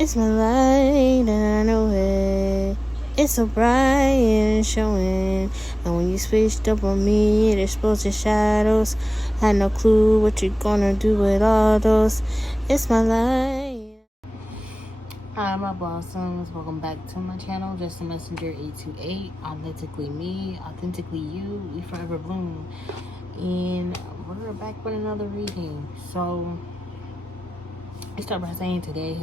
It's my light and I know it. It's so bright and showing. And when you switched up on me, it exposed your shadows. Had no clue what you're gonna do with all those. It's my light. Hi, my blossoms. Welcome back to my channel. Just a messenger 828. Authentically me, authentically you. We forever bloom. And we're back with another reading. So I start by saying today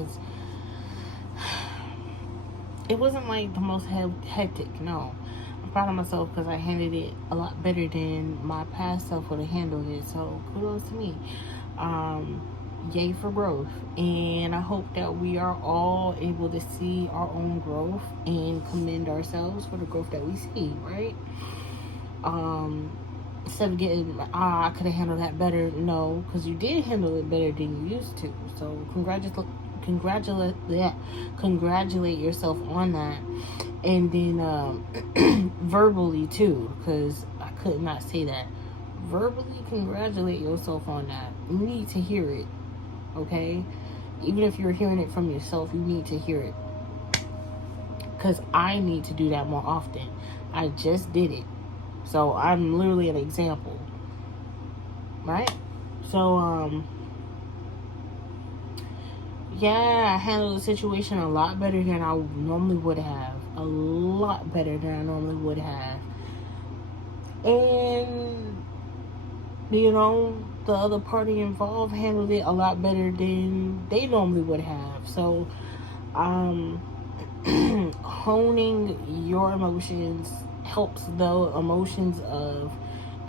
it wasn't like the most hectic. No, I'm proud of myself because I handled it a lot better than my past self would have handled it. So kudos to me. Yay for growth, and I hope that we are all able to see our own growth and commend ourselves for the growth that we see, right? Instead of getting, I could have handled that better. No, because you did handle it better than you used to. So congratulate yourself on that. And then verbally too, because I could not say that. Verbally congratulate yourself on that. You need to hear it. Okay, even if you're hearing it from yourself, you need to hear it, because I need to do that more often. I just did it, so I'm literally an example, right? So yeah, I handled the situation a lot better than I normally would have. A lot better than I normally would have. And you know, the other party involved handled it a lot better than they normally would have. So honing your emotions helps the emotions of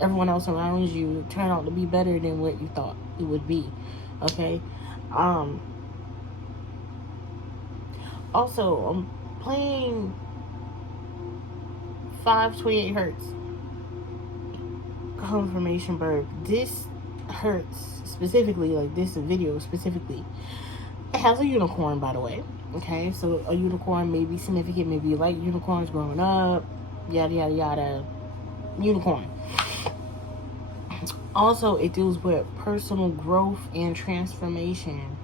everyone else around you turn out to be better than what you thought it would be. Okay. Also, I'm playing 528 hertz confirmation bird. This hurts specifically, like this video specifically, it has a unicorn, by the way. Okay, so a unicorn may be significant. Maybe you like unicorns growing up, yada yada yada. Unicorn. Also, it deals with personal growth and transformation.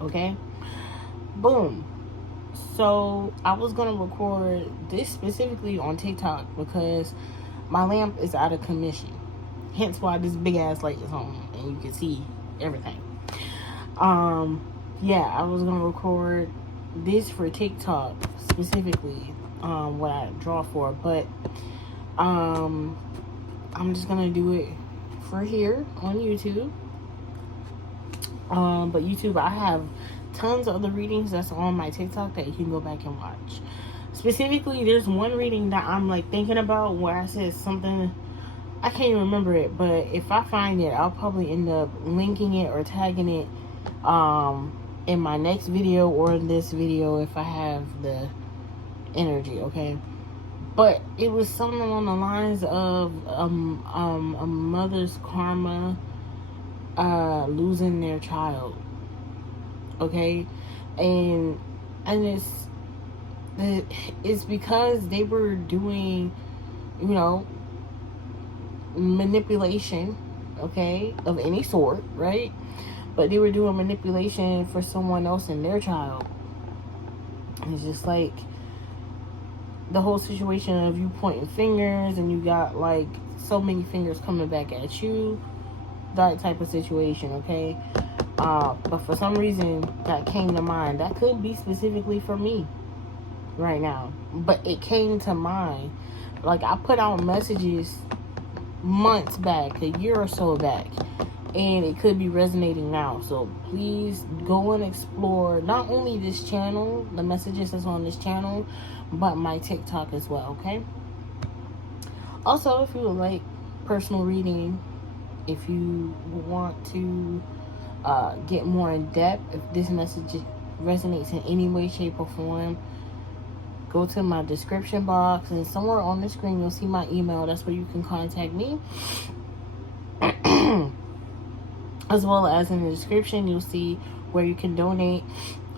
Okay, boom. So I was gonna record this specifically on TikTok because my lamp is out of commission. Hence why this big ass light is on and you can see everything. Yeah, I was gonna record this for TikTok specifically, what I draw for, but I'm just gonna do it for here on YouTube. But YouTube, I have tons of other readings that's on my TikTok that you can go back and watch. Specifically, there's one reading that I'm like thinking about where I said something, I can't even remember it, but if I find it, I'll probably end up linking it or tagging it in my next video or in this video if I have the energy, okay? But it was something along the lines of a mother's karma losing their child, okay? And it's because they were doing, you know, manipulation, okay, of any sort, right? But they were doing manipulation for someone else and their child. It's just like the whole situation of you pointing fingers and you got like so many fingers coming back at you, that type of situation, okay? But for some reason that came to mind. That could be specifically for me right now, but it came to mind. Like, I put out messages months back, a year or so back, and it could be resonating now. So please go and explore not only this channel, the messages that's on this channel, but my TikTok as well, okay? Also, if you would like personal reading, if you want to get more in depth, if this message resonates in any way, shape, or form, go to my description box, and somewhere on the screen you'll see my email. That's where you can contact me. As well as in the description you'll see where you can donate.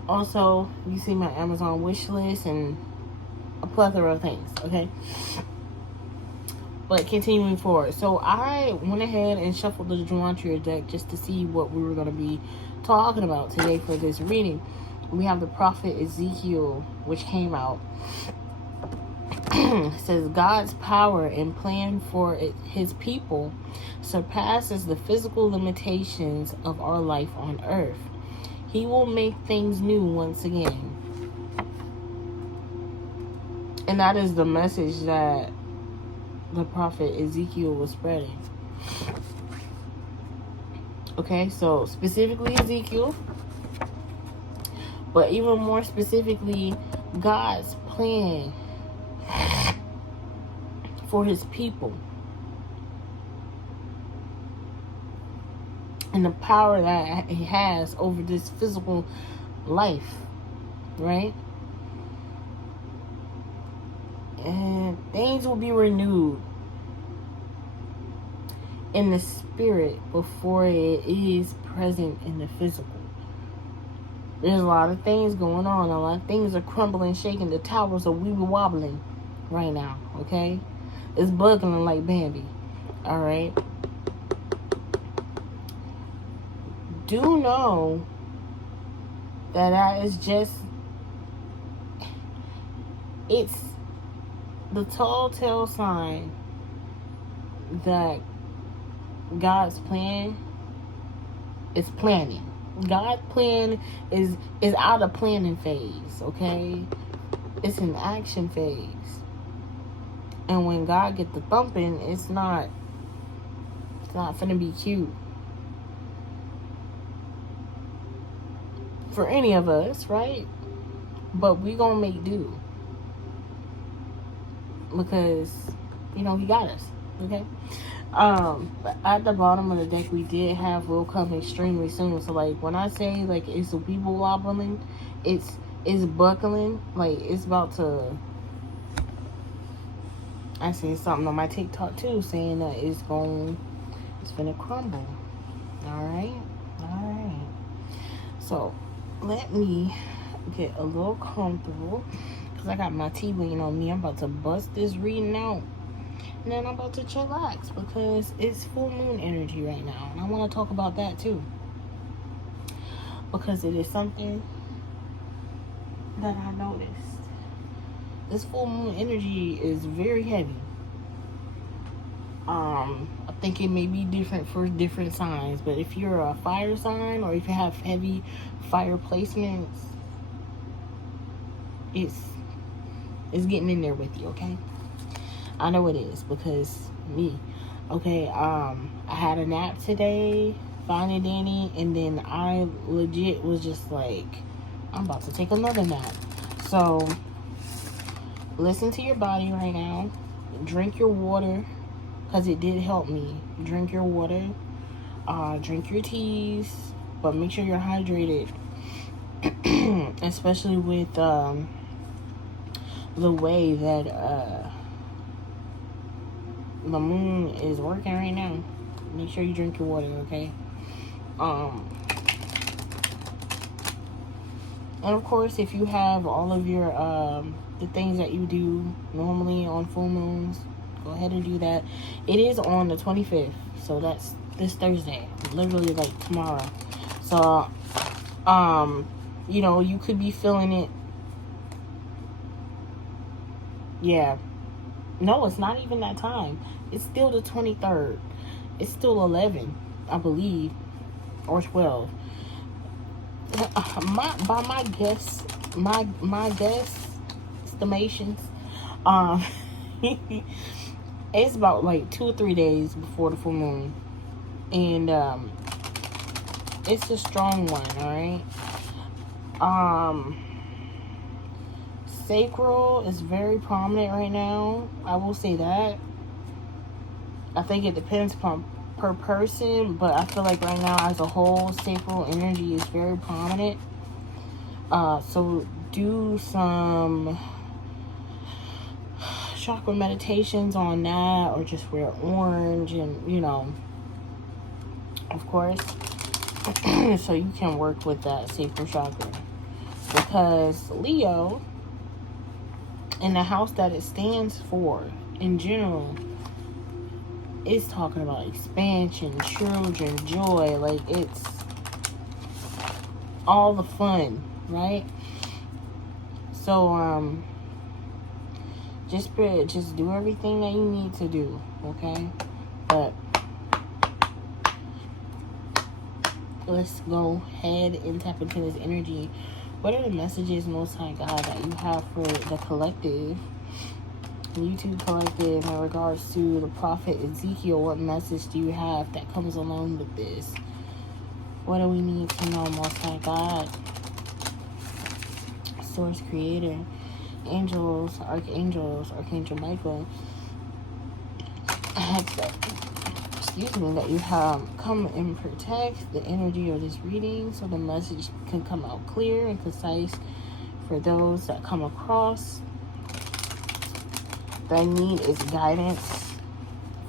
Also, you see my Amazon wish list and a plethora of things, okay? But continuing forward, so I went ahead and shuffled the gematria deck just to see what we were going to be talking about today for this reading. We have the prophet Ezekiel, which came out. It says, God's power and plan for his people surpasses the physical limitations of our life on earth. He will make things new once again. And that is the message that the prophet Ezekiel was spreading. Okay, so specifically Ezekiel, but even more specifically, God's plan for his people and the power that he has over this physical life, right? And things will be renewed in the spirit before it is present in the physical. There's a lot of things going on. A lot of things are crumbling, shaking. The towers are wobbling right now, okay? It's buckling like Bambi, all right? Do know that is just, it's the telltale sign that God's plan is planning. God's plan is out of planning phase, okay? It's an action phase. And when God get the thumping, it's not finna be cute for any of us, right? But we gonna make do, because he got us, okay? But at the bottom of the deck, we did have will come extremely soon. So like when I say like it's a people wobbling, it's buckling, like it's about to. I seen something on my TikTok too saying that it's gonna crumble. All right. So let me get a little comfortable, because I got my tea waiting on me. I'm about to bust this reading out. And then I'm about to chillax, because it's full moon energy right now. And I want to talk about that too, because it is something that I noticed. This full moon energy is very heavy. I think it may be different for different signs, but if you're a fire sign or if you have heavy fire placements, it's getting in there with you, okay? I know it is, because me. Okay, I had a nap today, fine and dandy, and then I legit was just like, I'm about to take another nap. So listen to your body right now. Drink your water, because it did help me. Drink your water. Drink your teas, but make sure you're hydrated. Especially with the way that the moon is working right now. Make sure you drink your water, okay? And of course, if you have all of your the things that you do normally on full moons, go ahead and do that. It is on the 25th, so that's this Thursday, literally like tomorrow. So you could be feeling it. Yeah, no, it's not even that time. It's still the 23rd. It's still 11, I believe, or 12. By my guess, my guess estimations, it's about like 2 or 3 days before the full moon, and it's a strong one. All right. Sacral is very prominent right now. I will say that. I think it depends per person, but I feel like right now as a whole, sacral energy is very prominent. So do some chakra meditations on that, or just wear orange, and of course, so you can work with that sacral chakra, because Leo, in the house that it stands for in general, is talking about expansion, children, joy. Like, it's all the fun, right? So just do everything that you need to do, okay? But let's go ahead and tap into this energy. What are the messages, Most High God, that you have for the collective, YouTube collective, in regards to the prophet Ezekiel? What message do you have that comes along with this? What do we need to know, Most High God? Source Creator, angels, archangels, Archangel Michael, excuse me, that you have come and protect the energy of this reading so the message can come out clear and concise for those that come across. That need is guidance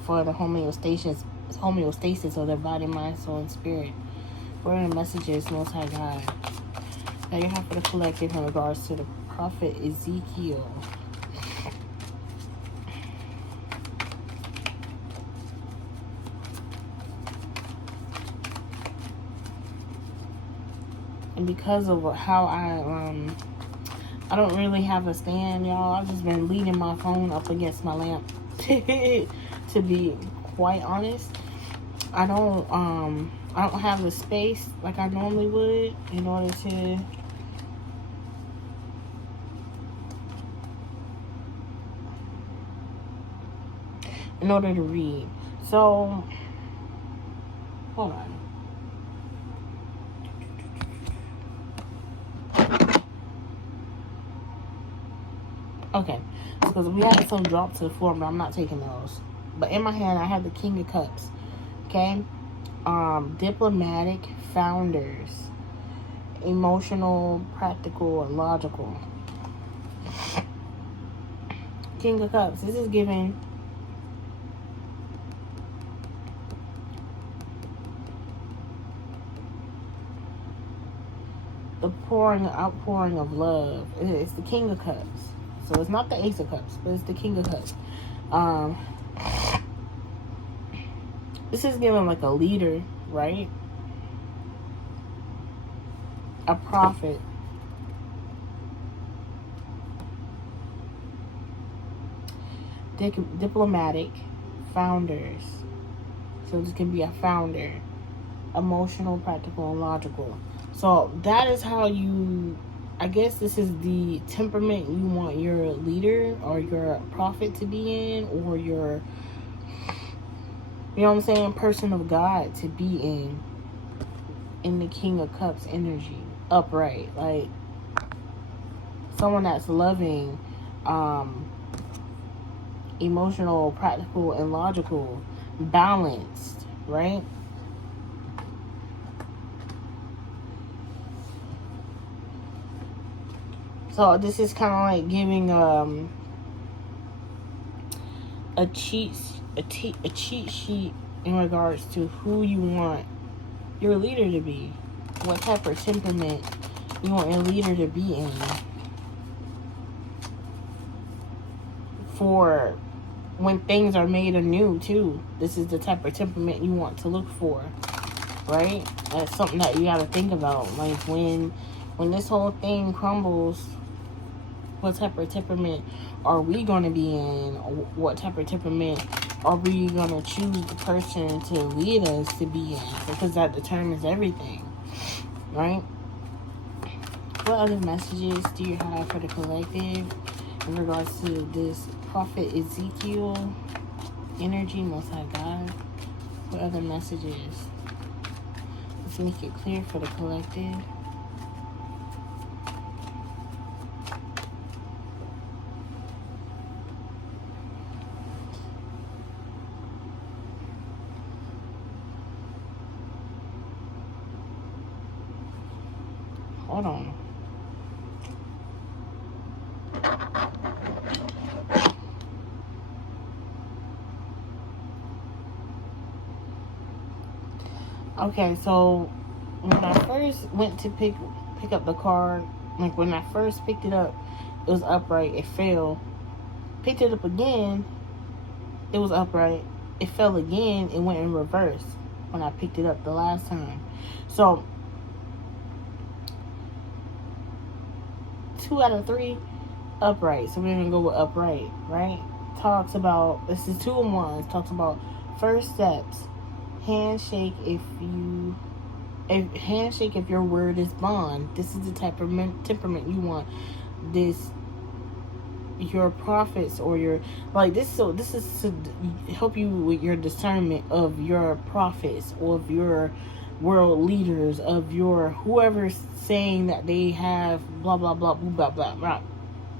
for the homeostasis of their body, mind, soul, and spirit. What are the messages, Most High God, that you have for the collective in regards to the prophet Ezekiel? And because of how I don't really have a stand, y'all. I've just been leaning my phone up against my lamp. To be quite honest, I don't have the space like I normally would in order to read. So hold on. Okay, because we had some drop to the floor, but I'm not taking those. But in my hand, I have the King of Cups. Okay, diplomatic, founders, emotional, practical, and logical. King of Cups. This is giving the outpouring of love. It's the King of Cups. So it's not the Ace of Cups, but it's the King of Cups. This is given like a leader, right? A prophet. Diplomatic, founders. So this can be a founder. Emotional, practical, and logical. So that is how you, I guess this is the temperament you want your leader or your prophet to be in, or your, you know what I'm saying, person of God to be in the King of Cups energy. Upright. Like someone that's loving, emotional, practical, and logical, balanced, right? So this is kind of like giving a cheat sheet in regards to who you want your leader to be, what type of temperament you want your leader to be in, for when things are made anew too. This is the type of temperament you want to look for, right? That's something that you got to think about. Like when this whole thing crumbles, what type of temperament are we going to be in? What type of temperament are we going to choose the person to lead us to be in? Because that determines everything, right? What other messages do you have for the collective in regards to this prophet Ezekiel energy, Most High God? What other messages? Let's make it clear for the collective. Hold on. Okay, so when I first went to pick up the card, like when I first picked it up, it was upright. It fell. Picked it up again, it was upright. It fell again. It went in reverse when I picked it up the last time. So 2 out of 3 upright. So we're going to go with upright, right? Talks about, this is 2 and 1. Talks about first steps. Handshake if your word is bond. This is the type of temperament you want. This, your prophets or your, like this, so this is to help you with your discernment of your prophets or of your world leaders, of your whoever's saying that they have blah blah blah blah blah blah.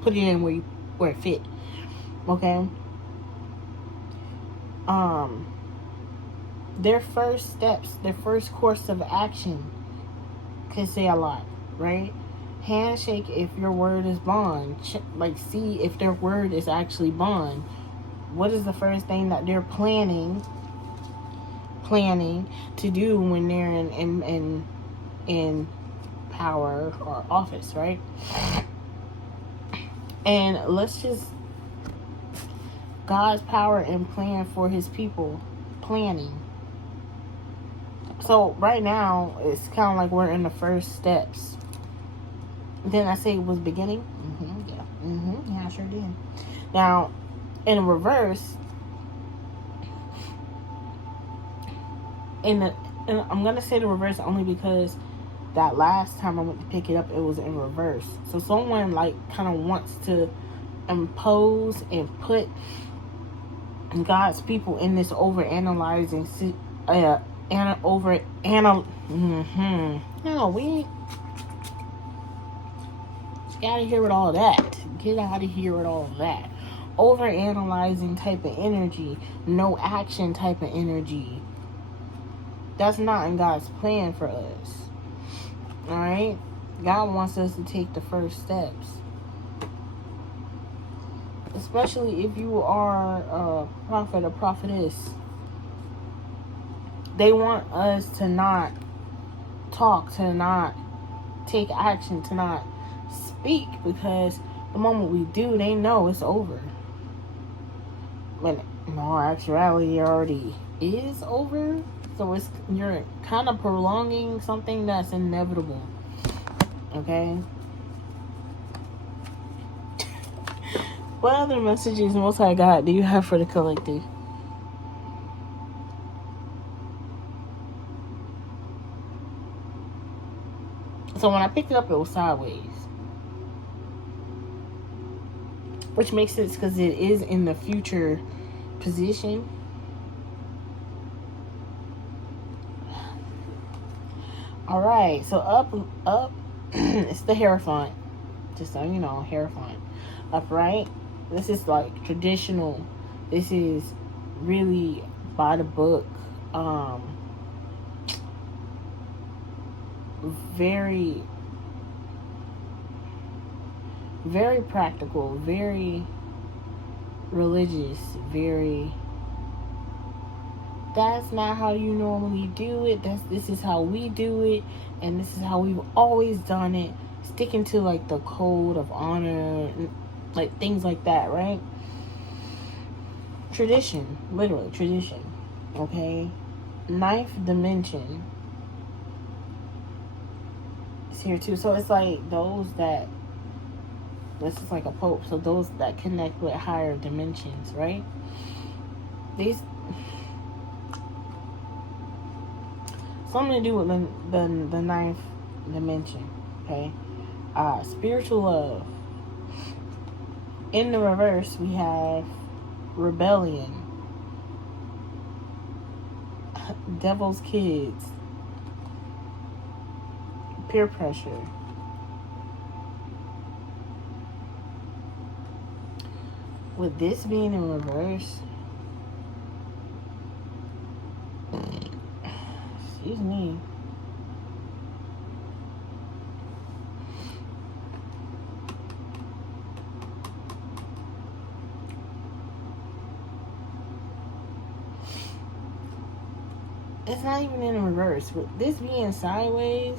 Put it in where it fit. Okay. Their first steps, their first course of action can say a lot, right? Handshake if your word is bond. Like, see if their word is actually bond. What is the first thing that they're planning to do when they're in power or office, right? And let's just, God's power and plan for his people, planning. So right now it's kind of like we're in the first steps. Didn't I say it was beginning? Yeah, I sure did. Now, in reverse, and I'm gonna say the reverse only because that last time I went to pick it up, it was in reverse. So someone like kind of wants to impose and put God's people in this overanalyzing, No, we out of here with all that. Get out of here with all that. Overanalyzing type of energy, no action type of energy. That's not in God's plan for us. Alright? God wants us to take the first steps. Especially if you are a prophet or prophetess. They want us to not talk, to not take action, to not speak, because the moment we do, they know it's over. When in all actuality, it already is over. So you're kind of prolonging something that's inevitable. Okay? What other messages, Most High God, do you have for the collective? So when I picked it up, it was sideways. Which makes sense because it is in the future position. Alright, so up, it's the Hierophant. Just so you know, Hierophant. Upright, this is like traditional. This is really by the book. Very, very practical, very religious, very, that's not how you normally do it, this is how we do it, and this is how we've always done it, sticking to like the code of honor, like things like that, right? Tradition, literally tradition. Okay, 9th dimension here too. So it's like those that, this is like a pope, so those that connect with higher dimensions, right? These something to do with the 9th dimension. Okay, spiritual love. In the reverse, we have rebellion, devil's kids, peer pressure. With this being in reverse, excuse me, it's not even in reverse. With this being sideways,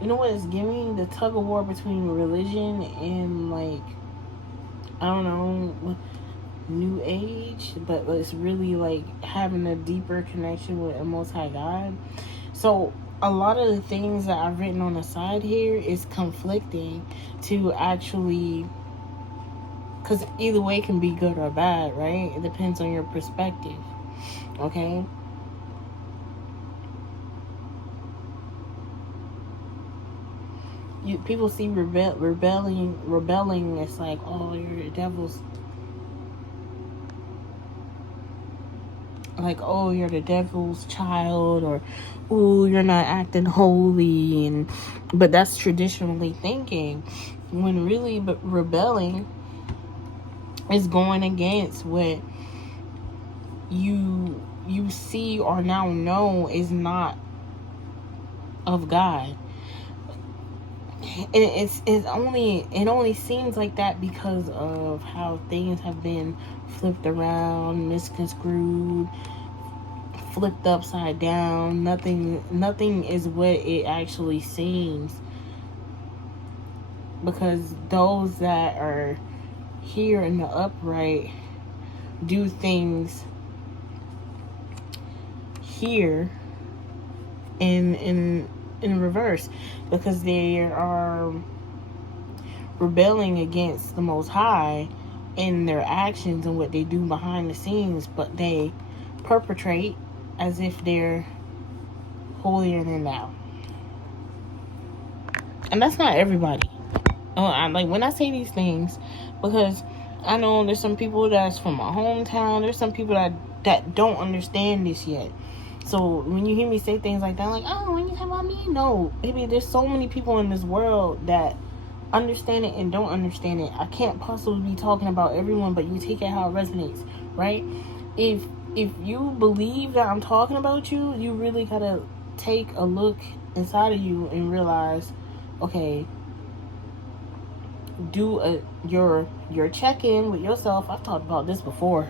you know what it's giving? The tug of war between religion and, like, I don't know, New Age, but it's really like having a deeper connection with a Most High God. So a lot of the things that I've written on the side here is conflicting to actually, because either way can be good or bad, right? It depends on your perspective, okay? People see rebelling. It's like, oh, you're the devil's. Like, oh, you're the devil's child, or, oh, you're not acting holy, but that's traditionally thinking. When really, rebelling is going against what you see or now know is not of God. It only seems like that because of how things have been flipped around, misconstrued, flipped upside down. Nothing is what it actually seems, because those that are here in the upright do things here in reverse, because they are rebelling against the Most High in their actions and what they do behind the scenes, but they perpetrate as if they're holier than thou. And that's not everybody. Like, when I say these things, because I know there's some people that's from my hometown, there's some people that don't understand this yet. So when you hear me say things like that, like, oh, when you talk about me, no, baby, there's so many people in this world that understand it and don't understand it. I can't possibly be talking about everyone, but you take it how it resonates, right? If you believe that I'm talking about you, you really gotta take a look inside of you and realize, okay, do your check-in with yourself. I've talked about this before.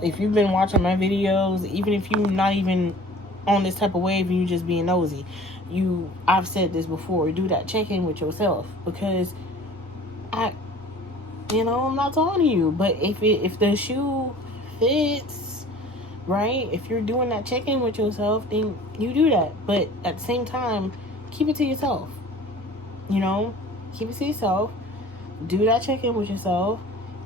If you've been watching my videos, even if you're not even on this type of wave and you just being nosy, I've said this before, do that check-in with yourself, because I'm not talking to you, but if the shoe fits, right, if you're doing that check-in with yourself, then you do that. But at the same time, keep it to yourself. Keep it to yourself. Do that check-in with yourself,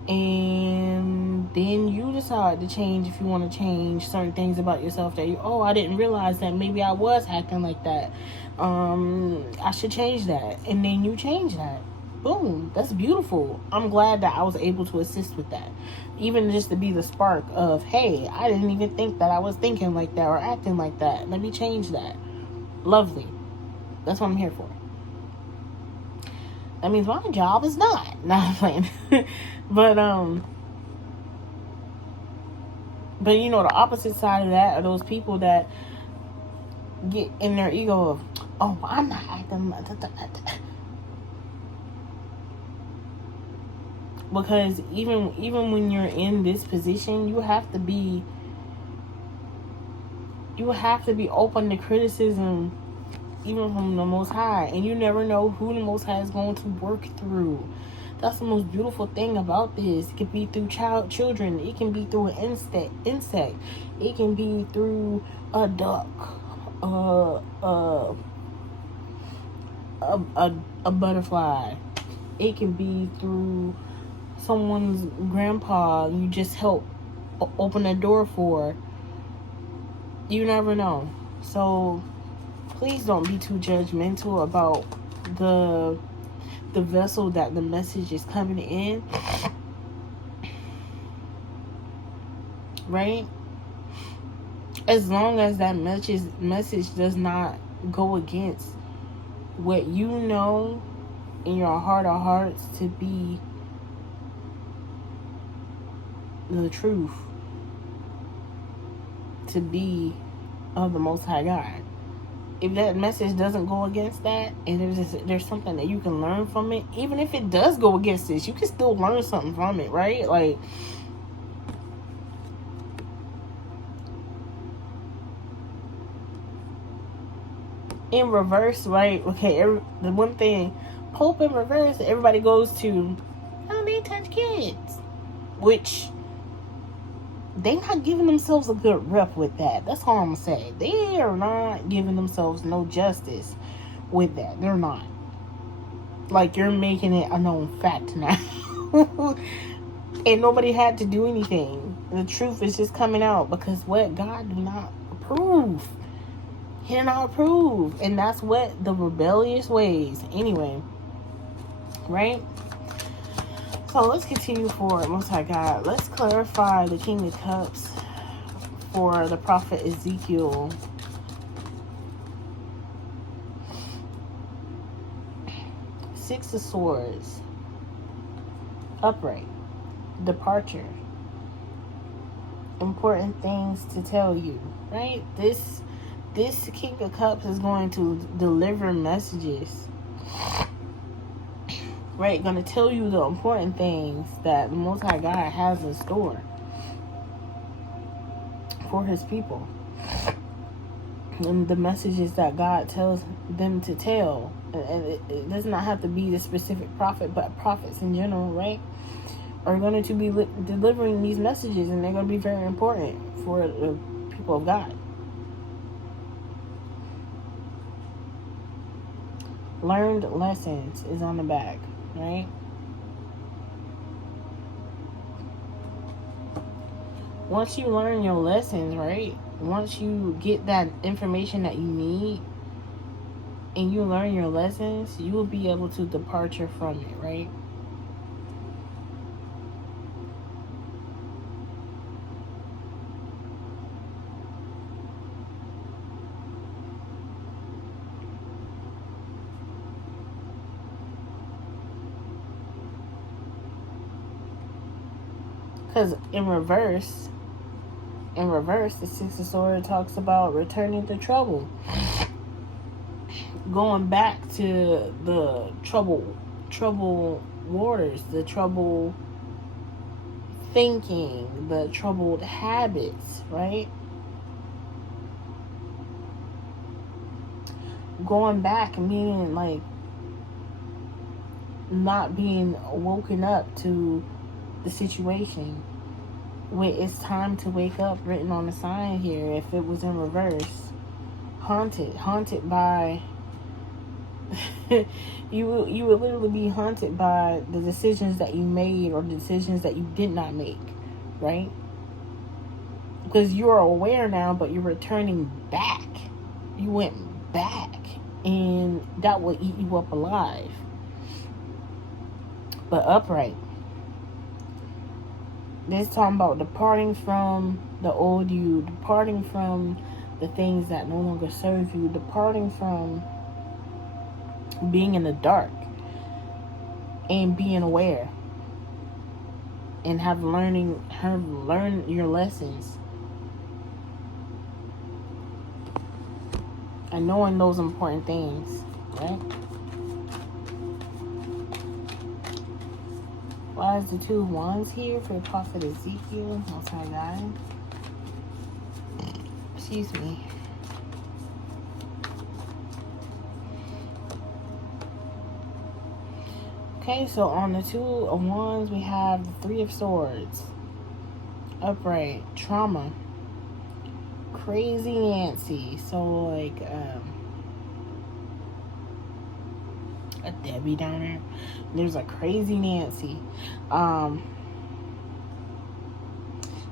and then you decide to change if you want to change certain things about yourself that I didn't realize that maybe I was acting like that. I should change that. And then you change that. Boom. That's beautiful. I'm glad that I was able to assist with that. Even just to be the spark of, hey, I didn't even think that I was thinking like that or acting like that. Let me change that. Lovely. That's what I'm here for. That means my job is not. Not playing. But the opposite side of that are those people that get in their ego of, oh, I'm not acting. Because even when you're in this position, you have to be open to criticism, even from the Most High. And you never know who the Most High is going to work through. That's the most beautiful thing about this. It can be through children. It can be through an insect. It can be through a duck, a butterfly. It can be through someone's grandpa you just help open a door for. You never know. So please don't be too judgmental about the vessel that the message is coming in, right? As long as that message does not go against what you know in your heart of hearts to be the truth, to be of the Most High God. If that message doesn't go against that, and there's something that you can learn from it, even if it does go against this, you can still learn something from it, right? Like, in reverse, right? Okay, the one thing, Pope in reverse, everybody goes to, oh, they touch kids. Which, they not giving themselves a good rep with that. That's all I'm gonna say. They are not giving themselves no justice with that. They're not. Like, you're making it a known fact now. And nobody had to do anything. The truth is just coming out because what God do not approve. He did not approve. And that's what the rebellious ways. Anyway. Right? So let's continue forward. Most High God. Let's clarify the King of Cups for the prophet Ezekiel. Six of Swords. Upright. Departure. Important things to tell you. Right? This King of Cups is going to deliver messages. Right? Going to tell you the important things that the Most High God has in store for his people. And the messages that God tells them to tell. And it does not have to be the specific prophet, but prophets in general, right? Are going to be delivering these messages, and they're going to be very important for the people of God. Learned lessons is on the back, right? Once you learn your lessons, right? Once you get that information that you need and you learn your lessons, you will be able to departure from it, right? Because in reverse, the Six of Swords talks about returning to trouble. Going back to the trouble waters, the trouble thinking, the troubled habits, right? Going back and meaning like not being woken up to the situation. When it's time to wake up, written on the sign here, if it was in reverse. Haunted by you would literally be haunted by the decisions that you made or the decisions that you did not make, right? Because you're aware now, but you're returning back. You went back, and that will eat you up alive. But upright. This is talking about departing from the old you, departing from the things that no longer serve you, departing from being in the dark and being aware and have learned your lessons and knowing those important things, right? Why is the Two of Wands here for the prophet Ezekiel? I'm sorry, guys. Excuse me. Okay, so on the Two of Wands, we have the Three of Swords. Upright. Trauma. Crazy Nancy. So, like, a Debbie down there. There's a Crazy Nancy.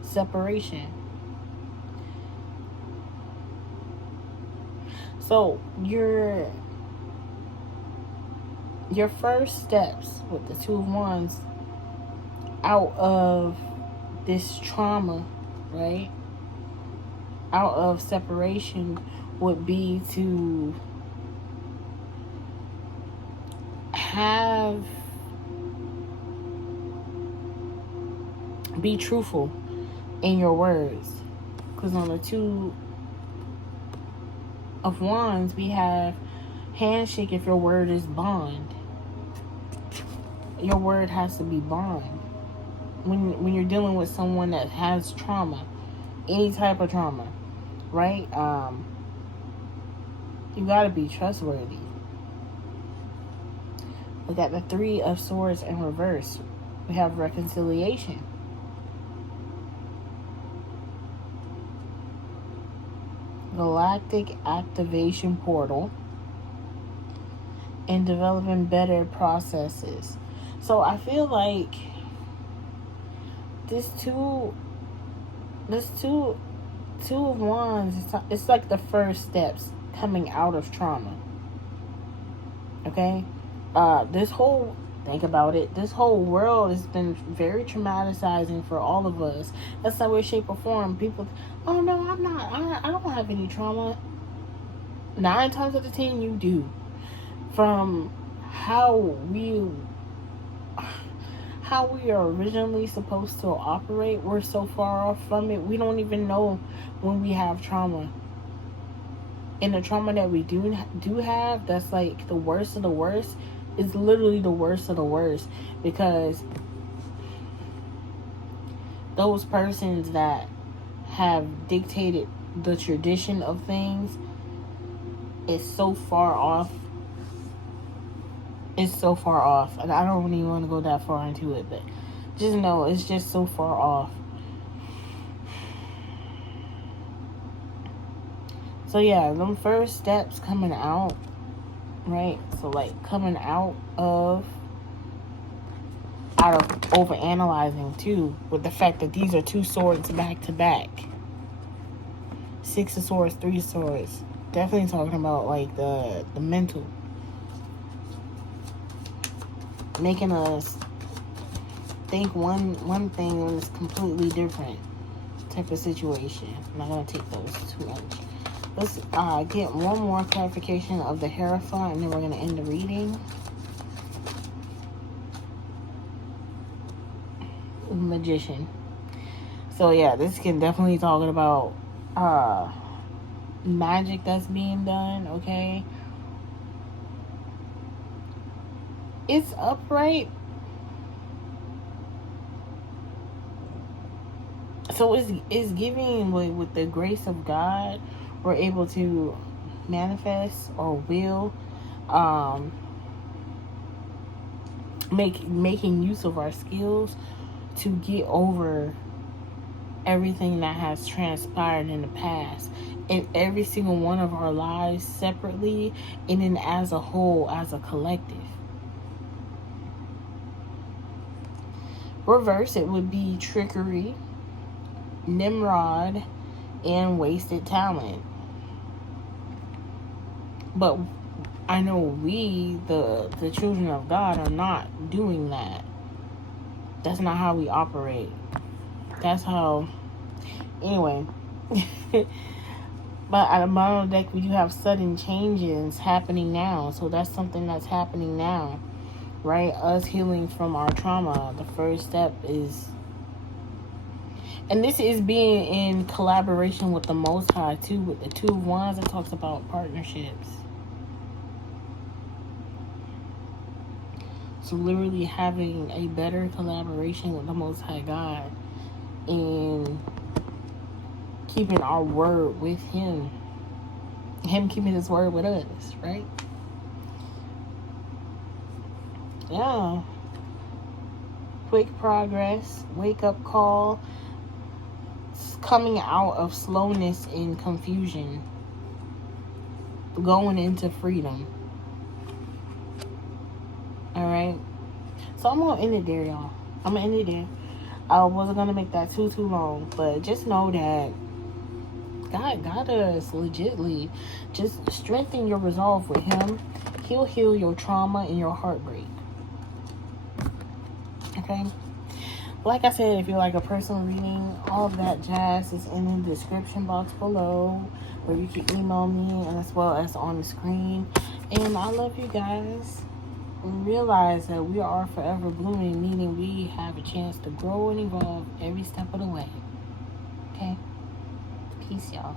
Separation. So, your first steps with the Two of Wands out of this trauma, right? Out of separation would be to be truthful in your words. Because on the Two of Wands, we have handshake if your word is bond. Your word has to be bond. When you're dealing with someone that has trauma, any type of trauma, right? You gotta be trustworthy. We got the Three of Swords in reverse. We have reconciliation. galactic activation portal, and developing better processes. So I feel like this two of wands, it's like the first steps coming out of trauma. Okay? Think about it. This whole world has been very traumatizing for all of us. In some way, shape, or form. People, oh no, I'm not. I don't have any trauma. 9 times out of 10, you do. From how we are originally supposed to operate, we're so far off from it. We don't even know when we have trauma. And the trauma that we do have, that's like the worst of the worst, is literally the worst of the worst, because those persons that have dictated the tradition of things is so far off. It's so far off, and I don't even want to go that far into it, but just know it's just so far off. So yeah, them first steps coming out, right? So like coming out of overanalyzing too, with the fact that these are 2 swords back to back. 6 of swords, 3 swords. Definitely talking about like the mental. Making us think one thing when it's completely different type of situation. I'm not going to take those too much. Let's get one more clarification of the Hierophant, and then we're going to end the reading. Magician. So yeah, this can definitely talk about magic that's being done, okay? It's upright. So it's giving with the grace of God, we're able to manifest or will making use of our skills to get over everything that has transpired in the past, in every single one of our lives separately, and then as a whole, as a collective. Reverse, it would be trickery, Nimrod, and wasted talent. But I know we, the children of God, are not doing that. That's not how we operate. That's how... Anyway. But at the bottom deck, we do have sudden changes happening now. So that's something that's happening now. Right? Us healing from our trauma. The first step is... And this is being in collaboration with the Most High, too. With the 2 of Wands, it talks about partnerships. So literally having a better collaboration with the Most High God. And keeping our word with Him. Him keeping His word with us, right? Yeah. Quick progress. Wake up call. Coming out of slowness and confusion. Going into freedom. Alright? So I'm gonna end it there, y'all. I'm gonna end it there. I wasn't gonna make that too long, but just know that God got us legitly. Just strengthen your resolve with Him. He'll heal your trauma and your heartbreak. Okay? Like I said, if you like a personal reading, all of that jazz is in the description box below, where you can email me, and as well as on the screen. And I love you guys. And realize that we are forever blooming, meaning we have a chance to grow and evolve every step of the way. Okay? Peace, y'all.